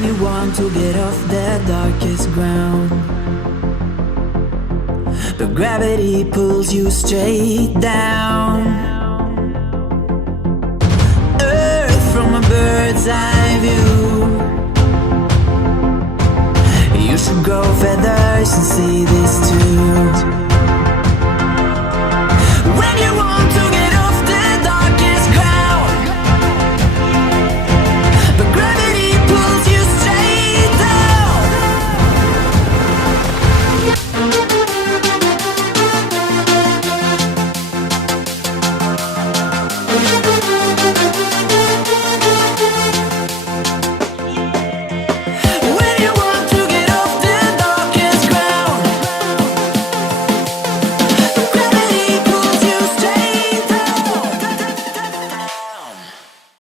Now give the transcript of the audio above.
and you want to get off the darkest ground, but gravity pulls you straight down. Earth from a bird's eye view. You should grow feathers and see this too.